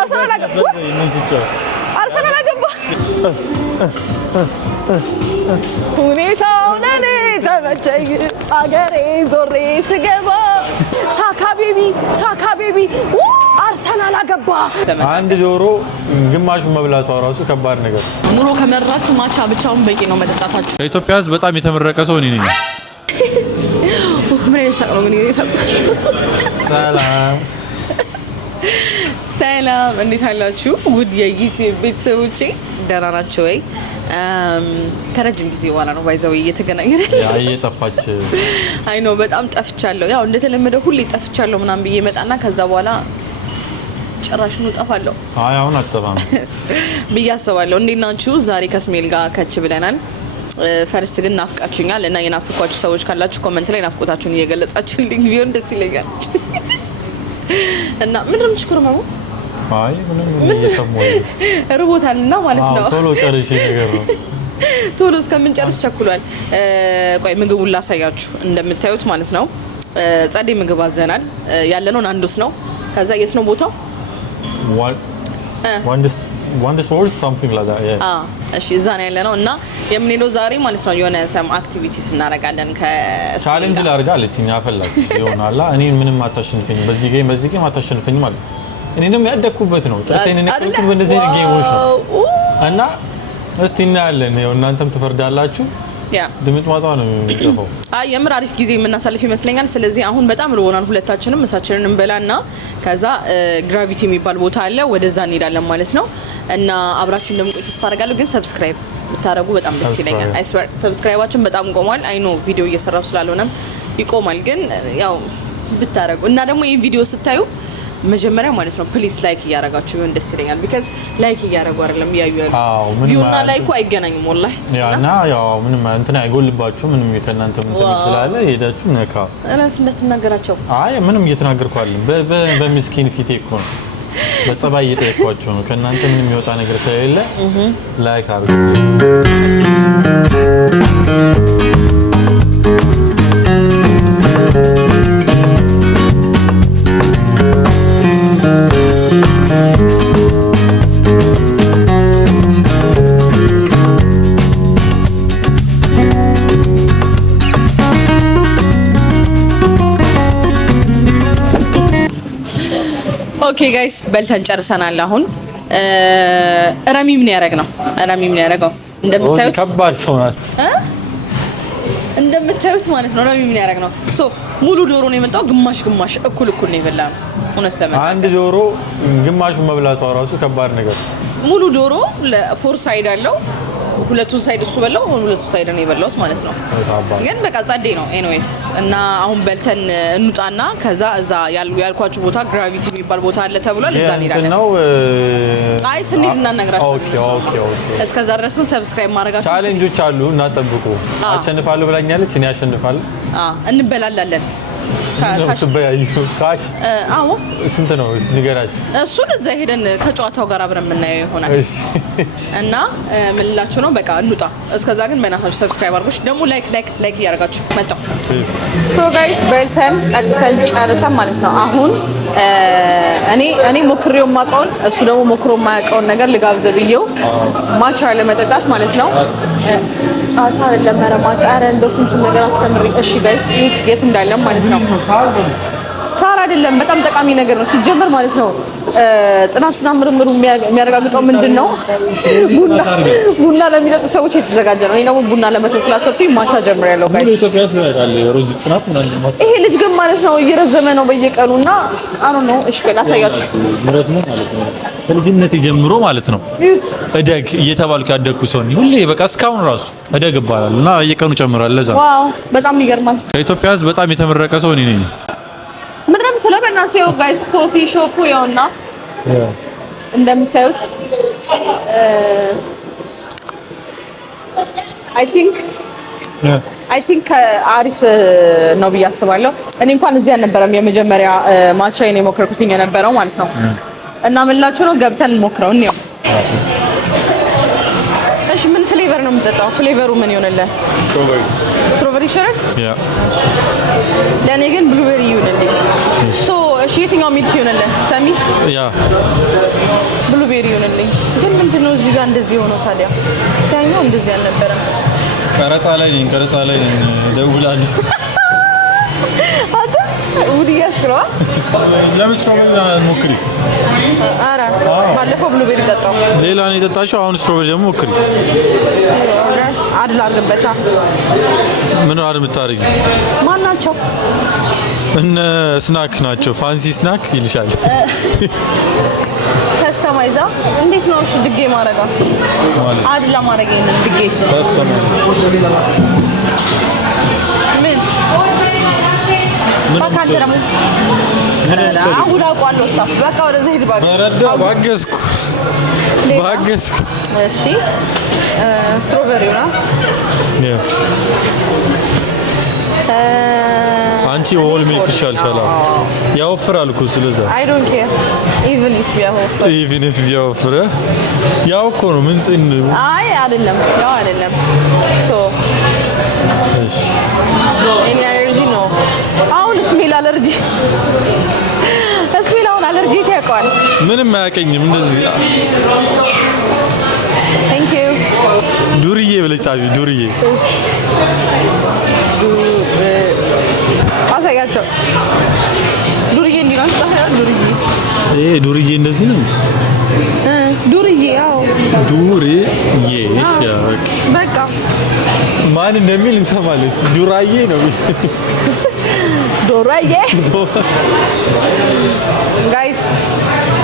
አርሰናል አገባ ሁኔታው ለኔ ተመቸኝ አገሬ ዞሬ ስገባ ሳካ ቤቢ አርሰናል አገባ አንድ ዶሮ ግማሹን መብላቷ ራሱ ከባድ ነገር ኑሮ ከመራችሁ ማቻ ብቻውን በቂ ነው መጠጣታችሁ ኢትዮጵያ ህዝብ በጣም የተመረቀ ሰው ነኝ ምን ይሰቅለው ግን ሰላም እንዴት አላችሁ ውድ የጊዜ ቤተሰቦቼ ደህና ናችሁ ወይ ከረጅም ጊዜ በኋላ ነው ባይዘው እየተገናኘን እየጠፋች አይ ነው በጣም ጠፍቻለሁ ያው እንደተለመደው ሁሌ ጠፍቻለሁ ምናምን ብዬ መጣና ከዛ በኋላ ጭራሽ ነው ጠፋለሁ አይ አሁን አጠፋም ብያስባለሁ እንዴት ናችሁ ዛሬ ከስሜል ጋር ከች ብለናል ፈርስት ግን ናፍቃችሁኛል እና የናፍቋችሁ ሰዎች ካላችሁ ኮሜንት ላይ ናፍቆታችሁን እየገለጻችሁልኝ ቢሆን ደስ ይለኛል እና ምንድነው ትሽኩርማው አይ ምንም እየሰማሁ ርቦታልና ማለት ነው ቶሎ ጨርሼ ነገር ነው ቶሎ እስከምንጨርስ ቸኩሏል ቆይ ምግቡን ላሳያችሁ እንደምታዩት ማለት ነው ጸዴ ምግብ አዘናል ያለነው አንዱስ ነው ከዛ የት ነው ቦታው Wonders World something like that እሺ እዛ ነው ያለነው እና የምንሄደው ዛሬ ማለት ነው የሆነ ሰም አክቲቪቲስ እናደርጋለን ቻሌንጅ ላርጋለችኝ አፈላች ይሆናል እኔ ምንም አታሸንፈኝ በዚህ ጌም አታሸንፈኝ ማለት እኔ ደግሞ ያደኩበት ነው ጥርሴን እኔ ቁልቁል በእንደዚህ አይነት ጌሞች ነው እና እስቲ እናያለን ያው እናንተም ትፈርዳላችሁ ያ ድምጥማጧ ነው የሚጠፋው አይ የምር አሪፍ ጊዜ የምናሳልፍ ይመስለኛል ስለዚህ አሁን በጣም ርቦናል ሁለታችንም ምሳችንን እንበላና ከዛ ግራቪቲ የሚባል ቦታ አለ ወደዛ እንሄዳለን ማለት ነው እና አብራችሁ እንደምቆይ ተስፋ አደርጋለሁ ግን ሰብስክራይብ ብታረጉ በጣም ደስ ይለኛል አይ ስዌር ሰብስክራይባችን በጣም ቆሟል አይ ኖ ቪዲዮ እየሰራው ስላልሆነም ይቆማል ግን ያው ብታረጉ እና ደግሞ ይሄን ቪዲዮ ስታዩ መጀመሪያ ማለት ነው ፕሊስ ላይክ ያረጋችሁ ቢሆን ደስ ይለኛል because ላይክ ያረጋጉ አይደለም ያዩ ያሉት ቪውና ላይኩ አይገናኙም ወላሂ ያና ያው ምንም እንትና አይጎልባችሁ ምንም ከእናንተ ምን ተመስላለ ሄዳችሁ ነካ እረፍነት ተናገራቸው አይ ምንም እየተናገርኩ አይደለም በሚስኪን ፊቴ እኮ ነው በጸባይ እየጠየኳችሁ ነው ከእናንተ ምንም የሚወጣ ነገር ስለሌለ ላይክ አድርጉ ኦኬ ጋይስ በልተን ጨርሰናል አሁን ረሚ ምን ያረጋው እንደምታዩት ከባድ ሰው ናት እንደምታዩት ማለት ነው ረሚ ምን ያረጋው ሶ ሙሉ ዶሮ ነው የመጣው ግማሽ እኩል ነው የበላው ሆነስ ለምን አንድ ዶሮ ግማሹን መብላቷ ራሱ ከባድ ነገር ሙሉ ዶሮ ለፎር ሳይድ አለው ሁለቱን ሳይድ እሱ በላው ሁለቱን ሳይድ ነው የበላውት ማለት ነው ግን በቃ ጸዴ ነው ኤኒዌይስ እና አሁን በልተን እንውጣና ከዛ እዛ ያልኳችሁ ቦታ ግራቪቲ የሚባል ቦታ አለ ተብሏል እዛ እንሄዳለን አይ ስንሄድ እናናግራችኋለን ኦኬ እስከዛ ድረስ ግን ሰብስክራይብ ማድረጋችሁ ቻሌንጆች አሉ እና ጠብቁ አሸንፋለሁ ብላኛለች እኔ አሸንፋለሁ እንበላላለን ካሽ አዎ ስንት ነው ንገራችሁ እሱን እዛ ሄደን ከጨዋታው ጋር አብረን የምናየው ይሆናል እሺ እና ምንላችሁ ነው በቃ እንውጣ እስከዛ ግን በእናታችሁ ሰብስክራይብ አድርጉሽ ደግሞ ላይክ ያደርጋችሁ መጣው ሶ ጋይስ በልተን ቀጥተን ጨርሰን ማለት ነው አሁን እኔ ሞክሬው ማቀውን እሱ ደግሞ ሞክሮ ማያቀውን ነገር ልጋብዘ ብዬው ማቻ ለመጠጣት ማለት ነው ጫታ ለመረ ማቻ አረ እንደው ስንቱ ነገር አስተምሪ እሺ ጋይስ የት እንዳለ ማለት ነው ሳራ አይደለም በጣም ጠቃሚ ነገር ነው ሲጀመር ማለት ነው ጥናትና ምርምሩ የሚያረጋግጠው ምንድነው ቡና ለሚጠጡ ሰዎች የተዘጋጀ ነው እኔ ደግሞ ቡና ለመተው ስላሰብኩኝ ማቻ ጀምሬያለሁ ጋይስ ኢትዮጵያ ትወጣለ ሮዝ ጥናት ምናምን ይሄ ልጅ ግን ማለት ነው እየረዘመ ነው በየቀኑና አኑ ነው እሺ ላሳያችሁ ምረት ነው ማለት ነው ከልጅነት ጀምሮ ማለት ነው እደግ እየተባልኩ ያደግኩ ሰው ነኝ ሁሌ በቃ እስካሁን ራሱ እደግ እባላለሁ እና በየቀኑ ጨምራለሁ ለዛ ዋው በጣም ይገርማል ከኢትዮጵያ ህዝብ በጣም የተመረቀ ሰው ነኝ ምንም ተለበናቸው ጋይስ ኮፊ ሾፑ ያውና እንደምታዩት አይ ቲንክ አሪፍ ነው ብያስባለሁ እኔ እንኳን እዚህ አልነበረም የመጀመሪያ ማቻዬን የሞከርኩኝ የነበረው ማለት ነው እና ምንላችሁ ነው ገብተን እንሞክረው እንየው እሺ ምን ፍሌቨር ነው የምትጠጣው ፍሌቨሩ ምን ይሆነልህ ስትሮበሪ ይሻላል ለኔ ግን ብሉቤሪ ይሁንልኝ ሶ እሺ የትኛው ሚልክ ይሆነልህ? ሰሚ ያ ብሉቤሪ ይሆነልኝ። ግን ምንድነው እዚህ ጋር እንደዚህ ሆኖ ታዲያ? ያኛው እንደዚህ አልነበረም። ቀረጻ ላይ ነኝ ደውላለሁ። አታ ውድ ያስረዋ ለምን ስትሮቤሪ ሞክሪ? አረ ባለፈው ብሉቤሪ ጠጣው። ሌላ ነው የጠጣሽው? አሁን ስትሮቤሪ ደግሞ ሞክሪ። አድል አድርግበታ። ምን አር የምታደርጊ? ማን ናቸው? እነ ስናክ ናቸው። ፋንሲ ስናክ ይልሻል። ከስተማይዛ እንዴት ነው? እሺ ድጌ ማረጋ አድላ ማረጋ ይሄን ድጌ ምን ባካንተ ደግሞ አሁን አውቃለሁ። ስታፍ በቃ ወደዚህ ሂድ ባገዝኩ። እሺ ስትሮቤሪው ነው አንቺ ሆል ሚልክ ይሻልሻል። ያወፍራል እኮ ስለዛ አይ ዶንት ኬር ኢቭን ኢፍ ያወፍር ያው እኮ ነው። ምን አይ አይደለም ያው አይደለም ሶ እሺ እኔ አለርጂ ነው። አሁን ስሜል አለርጂ አሁን አለርጂ ታውቀዋል። ምንም አያውቀኝም እንደዚህ ቴንክ ዩ ዱርዬ ብለሽ ጻፊ። ዱርዬ አሳያቸው። ዱርዬ እንዲሆን ታዲያ ዱርዬ እንደዚህ ነው። ዱርዬ ያው ዱርዬ እሺ በቃ ማን እንደሚል እንሰማለን። እስቲ ዱራዬ ነው ዶራዬ ጋይስ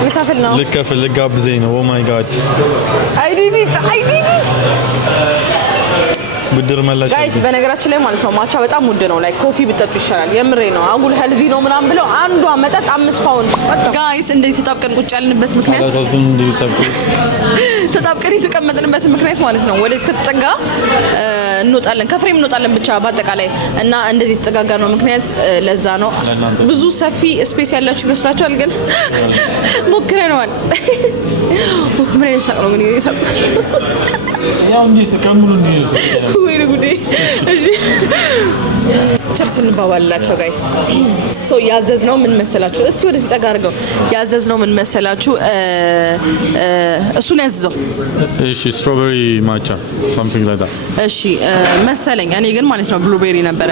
ልከፍል ነው። ልጋብዘኝ ነው። ኦ ማይ ጋድ አይ ዲድ ኢት ብድር መላሽ ጋይስ። በነገራችን ላይ ማለት ነው ማቻ በጣም ውድ ነው። ላይክ ኮፊ ብትጠጡ ይሻላል። የምሬ ነው። አጉል ሄልዚ ነው ምናምን ብለው አንዷ መጠጥ 5 ፓውንድ ጋይስ። እንደዚህ ተጣብቀን ቁጭ ያልንበት ምክንያት ተጣብቀን የተቀመጥንበት ምክንያት ማለት ነው ወደዚህ ከተጠጋ እንወጣለን፣ ከፍሬም እንወጣለን ብቻ በአጠቃላይ እና እንደዚህ ተጠጋጋ ነው ምክንያት ለዛ ነው። ብዙ ሰፊ ስፔስ ያላችሁ ይመስላችኋል፣ ግን ሞክረናል። ምን ይሳቅ ነው ግን ይሳቅ ያው እንዴ ከሙሉ እንዴ ወይ ጉዴ። እሺ ቸርስ እንባባላቸው ጋይስ። ሶ ያዘዝነው ምን መሰላችሁ? እስቲ ወደዚህ ጠጋ አድርገው። ያዘዝነው ምን መሰላችሁ? እሱን ያዘዘው እሺ ስትሮቤሪ ማቻ something like that እሺ መሰለኝ። እኔ ግን ማለት ነው ብሉቤሪ ነበረ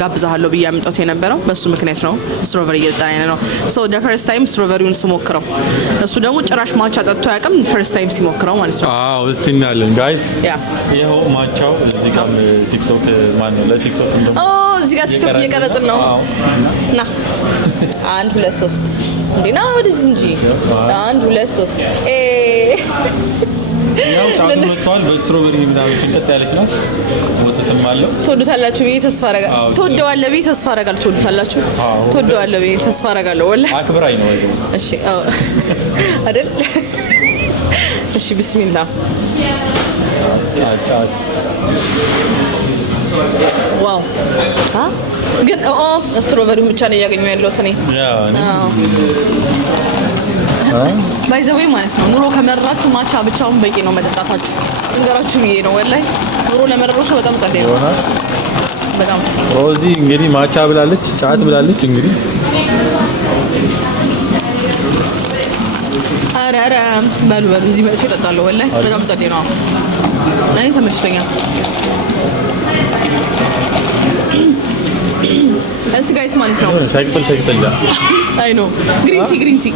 ጋብዛለሁ ብዬ አምጣት የነበረው በሱ ምክንያት ነው። ስትሮቤሪ እየጠጣኝ ነው። ሶ the first time ስትሮቤሪውን ስሞክረው እሱ ደግሞ ጭራሽ ማቻ ጠጥቶ ያውቅም። first time ሲሞክረው ማለት ነው። አዎ እስቲ እናያለን ጋይስ። ይሄው ማቻው እዚህ ጋር ቲክቶክ ማን ነው ለቲክቶክ እንደው እዚህ ጋር ቲክቶክ እየቀረጽን ነው። ና 1 2 3 እንዴና ወደዚህ እንጂ 1 2 3 ያው ጫቱ መጥቷል። በስትሮቤሪ ምናምን ሲጠጣ ያለች ናት። ወተትም አለው። ትወዱታላችሁ ብዬ ተስፋ አደርጋለሁ። ትወደዋለህ ብዬ ተስፋ አደርጋለሁ። ትወዱታላችሁ። ትወደዋለህ ብዬ ተስፋ አደርጋለሁ። ወላሂ አክብራኝ ነው ወይ? እሺ አይደል? እሺ ቢስሚላ ጫጫ ዋው ግን ስትሮቤሪውን ብቻ ነው እያገኘሁ ያለሁት እኔ። ባይዘዌ ማለት ነው ኑሮ ከመረራችሁ ማቻ ብቻውን በቂ ነው መጠጣታችሁ። እንገራችሁ ብዬ ነው ወላሂ። ኑሮ ለመረሮች በጣም ጸደይ ነው። በጣም ሮዚ እንግዲህ ማቻ ብላለች፣ ጫት ብላለች። እንግዲህ አረ በሉ እዚህ መጥቼ እጠጣለሁ። ወላሂ በጣም ጸደይ ነው። እኔ ተመችቶኛል። እሺ ጋይስ ማለት ነው ሻይቅጠል ያ አይ ኖ ግሪን ቲ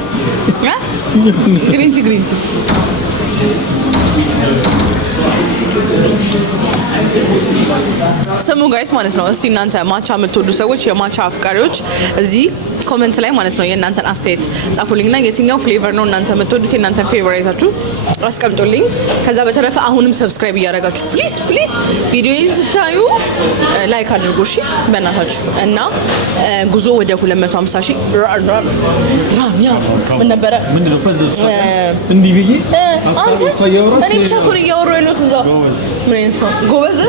ስሙ ጋይስ ማለት ነው። እስቲ እናንተ ማቻ የምትወዱ ሰዎች፣ የማቻ አፍቃሪዎች እዚህ ኮሜንት ላይ ማለት ነው የእናንተን አስተያየት ጻፉልኝና የትኛው ፍሌቨር ነው እናንተ የምትወዱት የእናንተን ፌቨራይታችሁ አስቀምጡልኝ። ከዛ በተረፈ አሁንም ሰብስክራይብ እያደረጋችሁ ፕሊዝ ቪዲዮዬን ስታዩ ላይክ አድርጉ እሺ በእናታችሁ። እና ጉዞ ወደ 250 ሺህ ምን ነበረ እንዲህ ብዬ አንተ እኔ ብቻ እኮ እያወራሁ ነው እዛው ምን ነው ጎበዝ።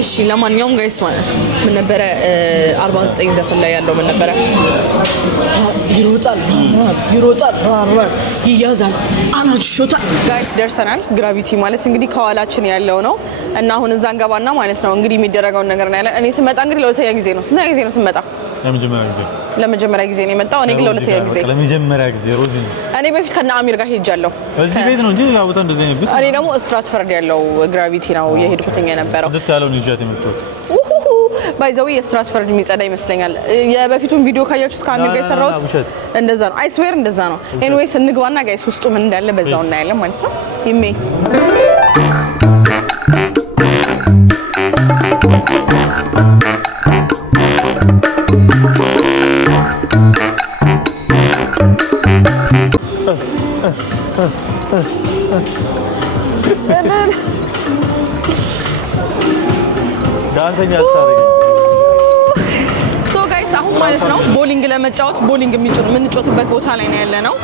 እሺ ለማንኛውም ጋይስ ማለት ምን ነበረ 49 ዘፈን ላይ ያለው ምን ነበረ? ይሮጣል ይያዛል አናችሁታ ጋይስ ደርሰናል። ግራቪቲ ማለት እንግዲህ ከኋላችን ያለው ነው እና አሁን እዛ እንገባና ማለት ነው እንግዲህ የሚደረገውን ነገር ነው ያለ። እኔ ስመጣ እንግዲህ ለሁለተኛ ጊዜ ነው። ስንተኛ ጊዜ ነው ስመጣ? ለመጀመሪያ ጊዜ ነው የመጣው። እኔ ግን ለሁለተኛ ጊዜ ለመጀመሪያ ጊዜ ሮዚ እኔ በፊት ከነ አሚር ጋር ሄጃለሁ። እዚህ ቤት ነው እንጂ ሌላ ቦታ እንደዚህ አይነት ቤት። እኔ ደግሞ ስትራትፈርድ ያለው ግራቪቲ ነው የሄድኩትኝ የነበረው። ስድስት ያለውን ይዣት የመጣሁት ባይዘው የስትራትፈርድ የሚጸዳ ይመስለኛል። የበፊቱን ቪዲዮ ካያችሁት ከአሚር ጋር የሰራሁት እንደዛ ነው። አይ ስዌር እንደዛ ነው። ኤኒዌይስ እንግባና ጋይስ ውስጡ ምን እንዳለ በዛው እናያለን ማለት ነው። ይሜ ዳንሰኛ አታረጊ። ሶ ጋይስ አሁን ማለት ነው ቦሊንግ ለመጫወት ቦሊንግ የምንጫወትበት ቦታ ላይ ነው ያለ ነው።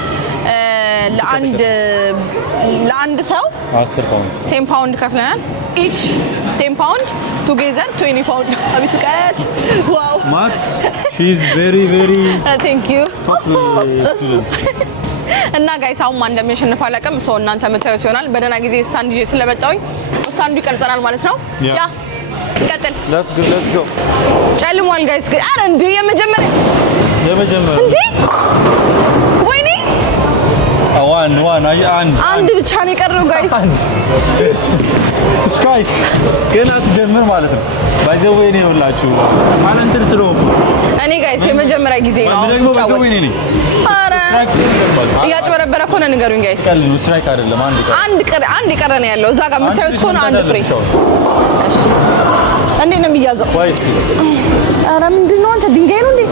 ለአንድ ሰው 10 ፓውንድ ከፍለናል። ኢች 10 ፓውንድ ቱጌዘር 20 ፓውንድ። አቤት ቀት ዋው ማትስ ሺ ኢዝ ቬሪ ቬሪ ቴንክ ዩ እና ጋይስ አሁን ማን እንደሚያሸንፍ አላውቅም። ሰው እናንተ የምታዩት ይሆናል። በደህና ጊዜ ስታንድ ይዤ ስለመጣሁኝ ስታንዱ ይቀርጸናል ማለት ነው። ያ ቀጥል። ሌትስ ጎ ጨልሟል ጋይስ ግን አረ እንዴ የመጀመሪያ እንዴ ወይኔ አንድ ብቻ ነው የቀረው ጋይስ። ስትራይክ ገና ትጀምር ማለት ነው። ባይዘው ወይኔ ይኸውላችሁ ታለንትድ ስለሆንኩ እኔ ጋይስ የመጀመሪያ ጊዜ ነው ጫወት። አረ እያጭበረበረ ከሆነ ንገሩኝ ጋይስ። ስትራይክ አይደለም አንድ ቀረ ነው ያለው። እዛ ጋር የምታዩት ከሆነ አንድ ፍሬ። እሺ እንዴት ነው የሚያዘው? አረ ምንድነው አንተ ድንጋይ ነው እንዴ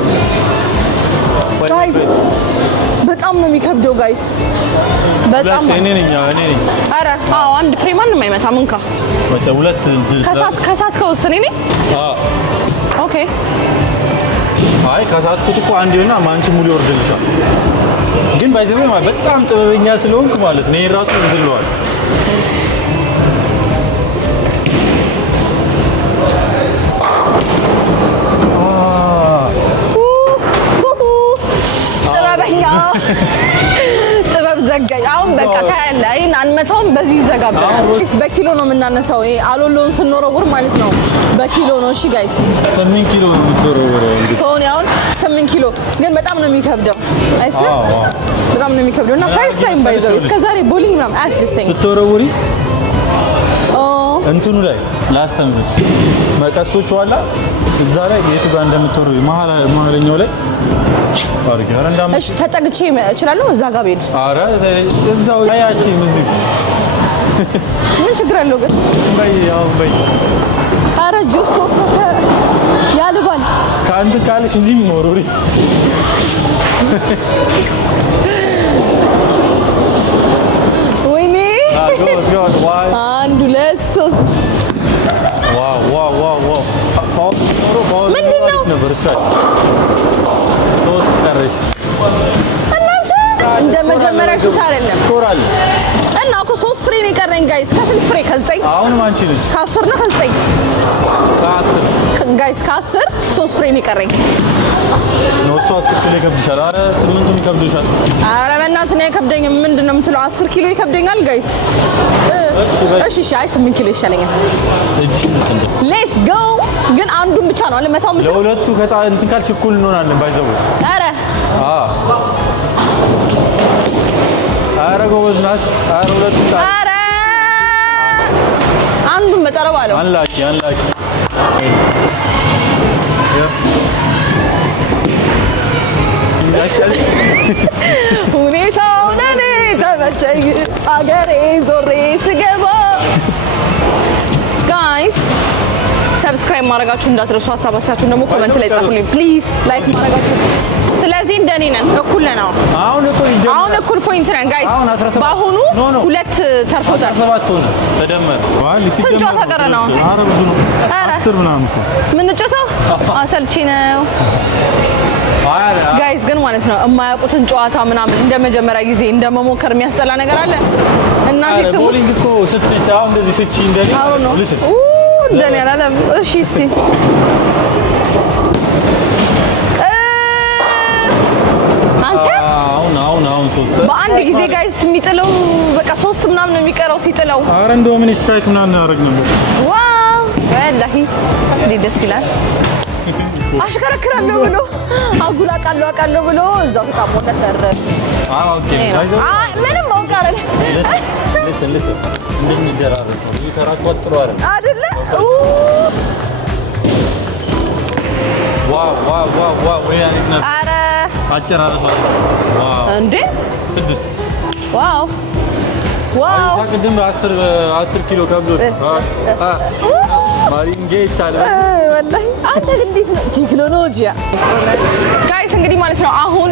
ጋይስ? በጣም ነው የሚከብደው ጋይስ። በጣም እኔ ነኝ። አረ አዎ አንድ ፍሬ ማንም አይመታም። እንካ ሁለት ከሳት ከወሰኔ ነኝ። ኦኬ አይ ከሳትኩት እኮ አንድ ይሆንና ማንቺ ሙሉ ይወርድልሻል። ግን ባይዘው በጣም ጥበበኛ ስለሆንኩ ማለት ነው የራሱ እንድለዋል። ጥበብ ዘጋኝ። አሁን በቃ ካያለ አይን አንመታውም። በዚህ ይዘጋብናል። በኪሎ ነው የምናነሳው። ይሄ አሎሎን ስንወረውር ማለት ነው በኪሎ ነው። እሺ ጋይስ 8 ኪሎ ነው የምትወረውረው። እንግዲህ ሶኒ አሁን 8 ኪሎ ግን በጣም ነው የሚከብደው። አይስ በጣም ነው የሚከብደው እና ፈርስት ታይም ባይዘው እስከዛሬ ቦሊንግ ምናምን አያስደስተኝም። ስትወረውሪ እንትኑ ላይ ላስተምርሽ መቀስቶቹ አላ እዛ ላይ የቱ ጋር እንደምትወረው መሀለኛው ላይ አርጊ። አረ እንዳም እሺ ተጠግቼ እችላለሁ እዛ ጋር ብሄድ። አረ እዛው ያቺ እዚህ ምን ችግር አለው ግን? በይ አረ ጁስ ተወከፈ ያልባል ካንተ ካልሽ እንጂ ሞሮሪ ወይኔ አንድ ሁለት ሶስት ዋው ምንድን ነው ሶስት ቀረሽ እናንተ እንደ መጀመሪያ ሹት አይደለም ስኮር አለ እና እኮ 3 ፍሬ ነው የቀረኝ ጋይስ። ከስንት ፍሬ? ከ9 አሁን ማንቺ ነሽ ከ10 ነው ከ9 ጋይስ ከ10 3 ፍሬ ነው የቀረኝ። ነው 10 ኪሎ ይከብድሻል። አረ 8ቱም ይከብድሻል። አረ በእናትህ ነው አይከብደኝም። ምንድነው የምትለው? 10 ኪሎ ይከብደኛል ጋይስ። እሺ አይ 8 ኪሎ ይሻለኛል። ሌትስ ጎ ግን አንዱን ብቻ ነው ለመታው የምችለው። ለሁለቱ እንትን ካልሽ እኩል እንሆናለን ባይዘው። አረ ጎበዝ ናት። አረ ሁለቱ አረ አንዱን በጠረባ አለው። አንላኪ ሁኔታው ለኔ ተመቸኝ አገሬ ዞሬ ስገባ። ጋይስ ሰብስክራይብ ማድረጋችሁ እንዳትረሱ። ሀሳባችሁን ደግሞ ኮሜንት ላይ ጻፉልኝ ፕሊዝ። ላይክ ማድረጋችሁ። ስለዚህ እንደኔ ነን እኩል ነን። አሁን እኩል ፖይንት ነን ጋይስ። በአሁኑ ሁለት ተርፎታል። 17 ሆነ ተደመረ። ስንት ጨዋታ ቀረ ነው? ኧረ ብዙ ነው። 10 ምናምን እኮ የምንጫወተው አሰልቺ ነው ጋይስ። ግን ማለት ነው የማያውቁትን ጨዋታ ምናምን እንደ መጀመሪያ ጊዜ እንደመሞከር የሚያስጠላ ነገር አለ። እናቴ ትሙት ቦሊንግ እኮ ስትይ ሳይሆን እንደዚህ ስቺ እንደኔ ነው እንደኔ አላለም። እሺ እስቲ አንተ ሶስት በአንድ ጊዜ ጋይስ የሚጥለው በቃ ሶስት ምናምን ነው የሚቀረው ሲጥለው። ኧረ እንደው ምን ስትራይክ ምናምን ያደርግ ነበር። ዋው ወላሂ እንዴት ደስ ይላል። አሽከረክራለሁ ብሎ አቃለሁ ብሎ እዛው ተጣሞለት ነበር። ኦኬ ምንም ማውቃረል listen እንደሚደራረስ ነው ይከራቋት ጥሩ አይደል? ዋው ወይ አሪፍ ነው። ኧረ አጨራረስ ዋው እንዴ 6 ዋው ቅድም 10 ኪሎ ከብዶሽ ማሪንጌ ይቻላል ወላሂ። አንተ እንዴት ነው ቴክኖሎጂያ ጋይስ። እንግዲህ ማለት ነው አሁን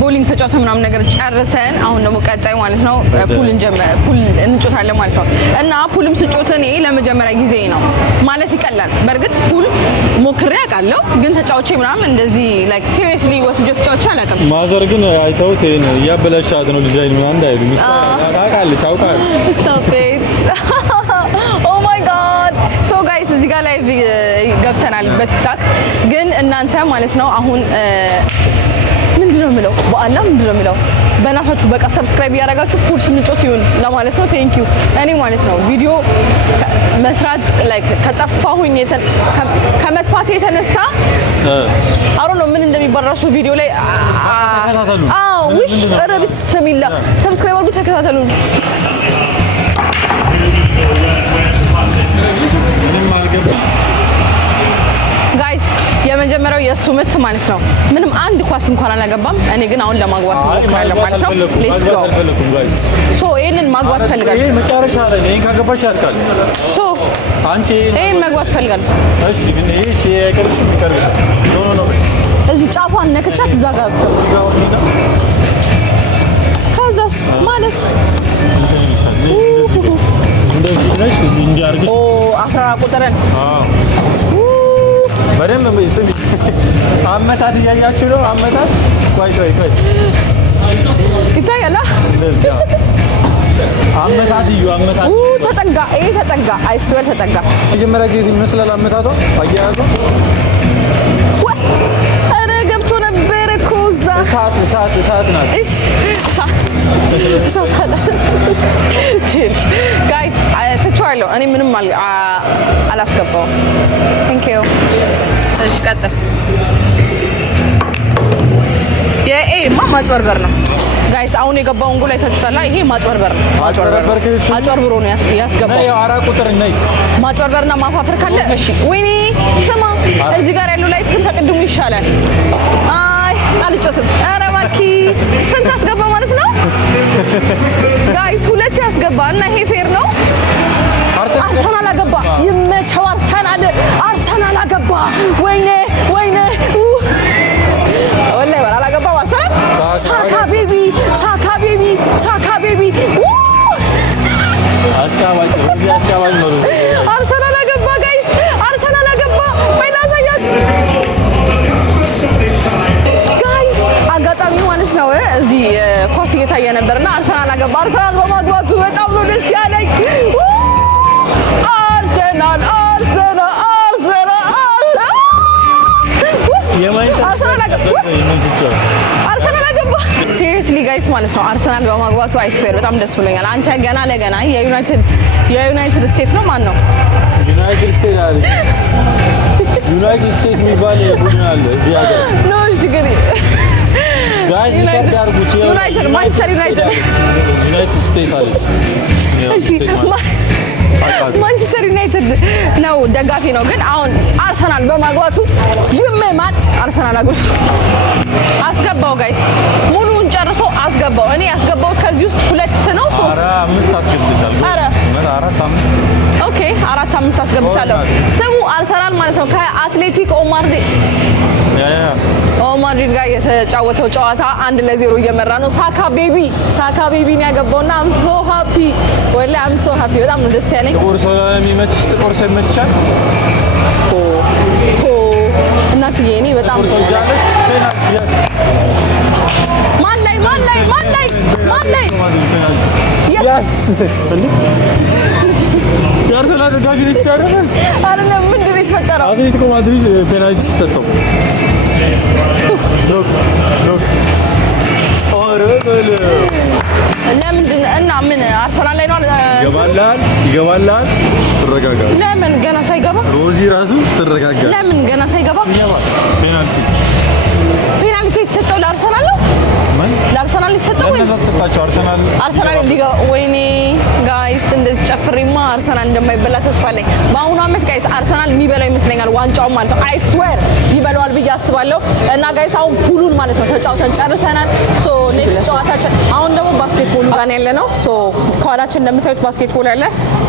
ቦሊንግ ተጫውተን ምናምን ነገር ጨርሰን አሁን ደግሞ ቀጣይ ማለት ነው ፑል እንጫወታለን ማለት ነው። እና ፑልም ስጫወት እኔ ለመጀመሪያ ጊዜ ነው ማለት ይቀላል። በእርግጥ ፑል ሞክሬ አውቃለሁ፣ ግን ተጫውቼ ምናምን እንደዚህ ላይክ ሲሪየስሊ ወስጄ ተጫውቼ አላውቅም። ማዘር ግን አይተውት ነው እያበላሻት ነው ልጅ አይደል ምናምን እንዳይሉ ታውቃለች። ስቶፕ ኢት ኦ ማይ ጋድ። ሶ ጋይስ እዚህ ጋር ላይቭ ገብተናል በቲክታክ። ግን እናንተ ማለት ነው አሁን ምንድነው የምለው በአላህ ምንድነው የምለው በእናታችሁ በቃ ሰብስክራይብ እያደረጋችሁ ፑል ስንጮት ይሁን ለማለት ነው። ቴንክ ዩ። እኔ ማለት ነው ቪዲዮ መስራት ላይክ ከጠፋሁኝ ከመጥፋት የተነሳ አሮ ነው ምን እንደሚባራሱ ቪዲዮ ላይ ረቢስ ስሚላ ሰብስክራይብ አድርጉ፣ ተከታተሉ። ጋይስ የመጀመሪያው የእሱ ምት ማለት ነው ምንም አንድ ኳስ እንኳን አላገባም። እኔ ግን አሁን ለማግባት ሞክራለሁ ማለት ነው። ሌትስ ጎ። ሶ ይሄንን ማግባት ፈልጋለሁ። ይሄ መጨረሻ ላይ ይሄን ካገባሽ ያልቃል። ሶ አንቺ ይሄን ማግባት ፈልጋለሁ። እሺ ግን ይሄ የቅርብሽ የሚቀርብሽ ኖ እዚህ ጫፏን ነክቻት እዛ ጋር አስገባ። ከዛስ ማለት እንደዚህ ነሽ እዚህ እንዲያርግሽ 14 ቁጥርን በደንብ ስሚ። አመታት እያያችሁ ነው። አመታት ቆይ ይታያል። አመታት ተጠጋ። ይሄ ተጠጋ። አይስወል ተጠጋ። መጀመሪያ ጊዜ ይመስላል አመታቷ አያያዟ። ኧረ ገብቶ ነበር እኮ እዛ። እሳት ናት። እሺ እሳት አለ። ጋይስ ሰጥቼዋለሁ። እኔ ምንም አላስገባውም። ቴንክ ዩ። እሺ ቀጥል። የኤማ ማጭበርበር ነው ጋይስ። አሁን የገባውን ጎል አይታችኋል። ይሄ ማጭበርበር ነው። አጭበርብሮ ነው ያስገባው። ነይ 4 ቁጥር ነይ። ማጭበርበርና ማፋፈር ካለ እሺ። ወይኔ ስማ፣ እዚህ ጋር ያለው ላይት ግን ተቀድሞ ይሻላል። አይ አልጮትም። ኧረ እባክህ ስንት አስገባ ማለት ነው ጋይስ? 2 ያስገባ እና ይሄ ፌር ነው። አርሰናል አገባ። ይመቸው። አርሰናል አገባ። ወይኔ ወላሂ ወራ አላገባ። አርሰናል ሳካ ቤቢ አስካባጭ ነው። አርሰናል አገባ ጋይስ፣ አርሰናል አገባ። ወይና ሳያት ጋይስ አጋጣሚ ማለት ነው እዚህ ኳስ እየታየ ነበርና አርሰናል አገባ። አርሰናል በማግባቱ በጣም ነው ደስ ያለኝ። አርሰናል አገባ። ሲሪየስሊ ጋይስ ማለት ነው አርሰናል በማግባቱ አይስዌር በጣም ደስ ብሎኛል። አንተ ገና ለገና የዩናይትድ ስቴትስ ነው ማን ነው? ዩናይትድ ስቴትስ የሚባል ቡድን አለ እዚህ ሀገር ነው። እሺ ግን ጋይስ ዩናይትድ ማንቸስተር ዩናይትድ ስቴትስ አለች። ማንቸስተር ዩናይትድ ነው ደጋፊ ነው። ግን አሁን አርሰናል በማግባቱ ይመማል። አርሰናል አስገባው ጋይስ፣ ሙሉውን ጨርሶ አስገባው። እኔ ያስገባው ከዚህ ውስጥ 2 ነው 3 ኧረ 5 አስገብቻለሁ። ኧረ 4 5 ኦኬ 4 5 አስገብቻለሁ። ስሙ አርሰናል ማለት ነው ከአትሌቲኮ ማድሪድ ጋር የተጫወተው ጨዋታ 1-0 እየመራ ነው። ሳካ ቤቢን ያገባውና አም ሶ ሃፒ ወላሂ አም ሶ ሃፒ። በጣም ነው ደስ ያለኝ። ጥቁር ሰው የሚመችሽ ጥቁር ሰው ይመችሻል። እናትዬ እኔ በጣም ማን ላይ የስ የአርሰናል ደጋፊ ነች አይደለም? ምንድን ነው የተፈጠረው? አትሌቲኮ ማድሪድ ፔናልቲ ሲሰጠው ሎክ ኦር ለምንድን እና ምን አርሰናል ላይ ነው ይገባላል ትረጋጋ ለምን ገና ሳይገባ ሮዚ ራሱ ትረጋጋ ለምን ገና ሳይገባ ፔናልቲ የተሰጠው ለአርሰናል ነው ለአርሰናል የተሰጠው ወይ ተሰጣቸው አርሰናል ሊገባ ወይኔ ጋይስ እንደዚህ ጨፍሪማ አርሰናል እንደማይበላ ተስፋ አለኝ በአሁኑ አመት ጋይስ አርሰናል የሚበላው ይመስለኛል ዋንጫው ማለት ነው አይ ስዌር ይበላዋል ብዬ አስባለሁ እና ጋይስ አሁን ፑሉን ማለት ነው ተጫውተን ጨርሰናል ሶ ኔክስት ጨዋታችን አሁን ደግሞ ባስኬትቦሉ ጋር ያለ ነው ሶ ከኋላችን እንደምታዩት ባስኬትቦል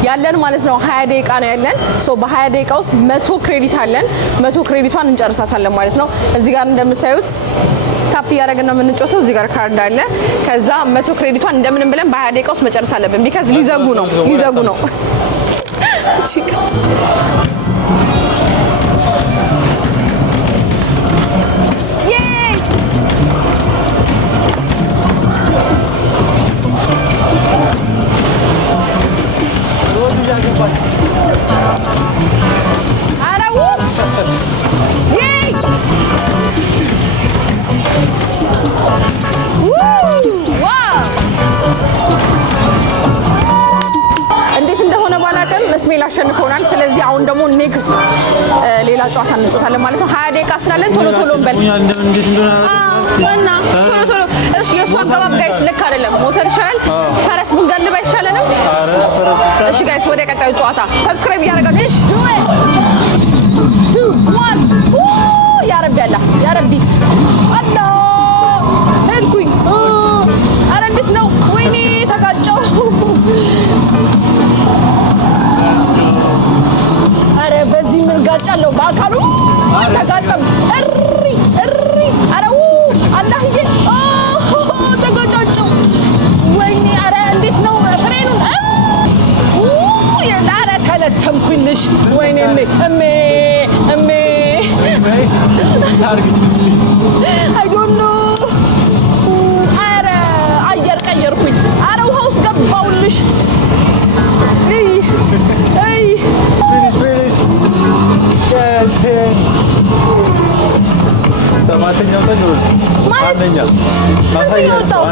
ያለን ማለት ነው 20 ደቂቃ ነው ያለን ሶ በ20 ደቂቃ ውስጥ 100 ክሬዲት አለን 100 ክሬዲቷን እንጨርሳታለን ማለት ነው እዚህ ጋር እንደምታዩት ታፕ ያደረግን ነው የምንጮተው እዚህ ጋር ካርድ አለ ከዛ 100 ክሬዲቷን እንደምንም ብለን በ20 ደቂቃ ውስጥ መጨረስ አለብን ቢካዝ ሊዘጉ ነው እሺ እንዴት እንደሆነ ባላቀም መስሜል አሸንፎናል ስለዚህ አሁን ደግሞ ኔክስት ሌላ ጨዋታ እንጫወታለን ማለት ነው 20 ደቂቃ ስላለን ቶሎ እንበል እና ቶሎ እሺ የሱ አገባብ ጋይስ ልክ አይደለም ሞተር ይሻላል ፈረስ ብንጋልብ አይሻለንም እሺ ጋይስ ወደ ቀጣዩ ጨዋታ ሰብስክራይብ ያደርጋችሁ እሺ 2 1 ያ ረቢ አላህ ሄድኩኝ አረ እንዴት ነው ወይኔ ተጋጨው አረ በዚህ ምን ጋጫለው በአካሉ ተጋጠም እሪ አረው አላህዬ ተጋጫጨው ወይኔ አረ እንዴት ነው ፍሬኑን አረ ተለተምኩልሽ ወይኔ እሜ I don't know አረ አየር ቀየርኩኝ አረ ውሃ ውስጥ ገባውልሽ አይ ሰባተኛው ተኖር ስንተኛ ነው የወጣው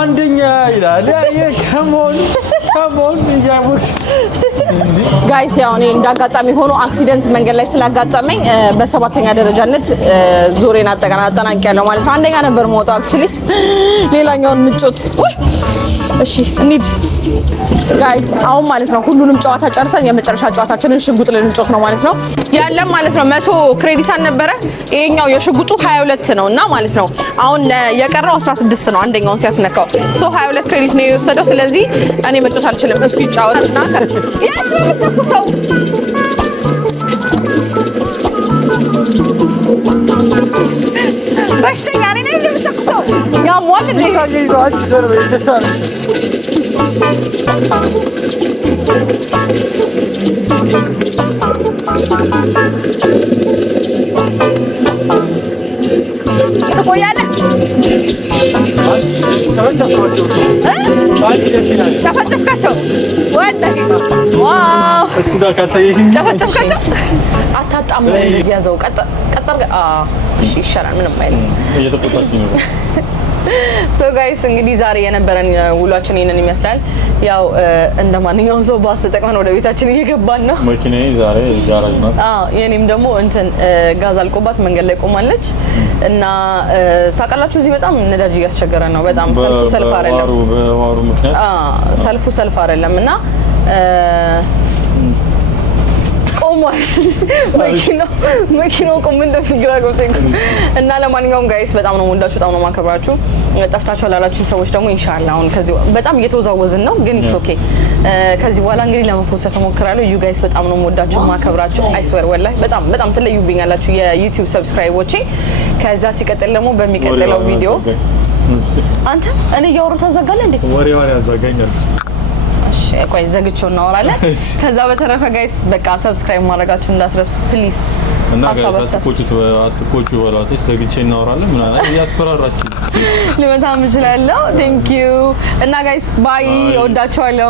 አንደኛ ይላል ከሞን ያቦክስ ጋይስ ያው እኔ እንዳጋጣሚ ሆኖ አክሲደንት መንገድ ላይ ስላጋጠመኝ በሰባተኛ ደረጃነት ዞሬን አጠናቅቄያለሁ ማለት ነው አንደኛ ነበር የምወጣው አክቹሊ ሌላኛውን እንጮት እሺ እንሂድ ጋይስ አሁን ማለት ነው ሁሉንም ጨዋታ ጨርሰን የመጨረሻ ጨዋታችንን ሽጉጥ ልንጮት ነው ማለት ነው ያለን ማለት ነው 100 ክሬዲት አልነበረ ይሄኛው የሽጉጡ 22 ነው እና ማለት ነው አሁን የቀረው 16 ነው አንደኛውን ሲያስነካው ሶ 22 ክሬዲት ነው የወሰደው ስለዚህ እኔ መጮት አልችልም እሱ ይጫወትና ያስመልከው በሽተኛ ነኝ እንደምትተኩሰው ያሟል እንዴ አንቺ ዘርበ እንደሳለ ትቆያለህ ጨፈጨፍካቸው ወላሂ ዋው እሱ ጋር ካታየሽኝ ጨፈጨፍካቸው አታጣም እንደዚህ ያዘው ቀጠር እሺ ይሻላል ምንም አይልም እየተቆጣች ነው ሶ ጋይስ እንግዲህ ዛሬ የነበረን ውሏችን ይሄንን ይመስላል ያው እንደማንኛውም ሰው ባስ ተጠቅመን ወደ ቤታችን እየገባን ነው መኪናዬ ዛሬ ጋራጅ ናት የኔም ደግሞ እንትን ጋዝ አልቆባት መንገድ ላይ ቆማለች እና ታውቃላችሁ እዚህ በጣም ነዳጅ እያስቸገረ ነው በጣም ሰልፍ አይደለም በዋሩ ምክንያት ሰልፍ አይደለም እና ቆሟል መኪናው ቆም እንደሚግራ ገብተኝ እና ለማንኛውም ጋይስ በጣም ነው ወንዳችሁ በጣም ነው ማከብራችሁ ጠፍታችሁ ላላችሁ ሰዎች ደግሞ ኢንሻአላህ አሁን ከዚህ በጣም እየተወዛወዝን ነው ግን ኢትስ ኦኬ ከዚህ በኋላ እንግዲህ ለመፖስት ተሞክራለሁ ዩ ጋይስ በጣም ነው ወንዳችሁ ማከብራችሁ አይ ስዌር ወላሂ በጣም ትለዩብኛላችሁ የዩቲዩብ ሰብስክራይቦቼ ከዛ ሲቀጥል ደግሞ በሚቀጥለው ቪዲዮ አንተ እኔ ያወሩት አዘጋለ እንዴ ወሬዋን ያዛጋኛል እሺ ቆይ ዘግቼው እናወራለን ከዛ በተረፈ ጋይስ በቃ ሰብስክራይብ ማድረጋችሁ እንዳትረሱ ፕሊዝ እና ጋይስ አትቆጩ ወላቶች ዘግቼ እናወራለን ምናምን ያስፈራራችሁ ልመታም እችላለሁ ቴንክ ዩ እና ጋይስ ባይ ወዳችኋለሁ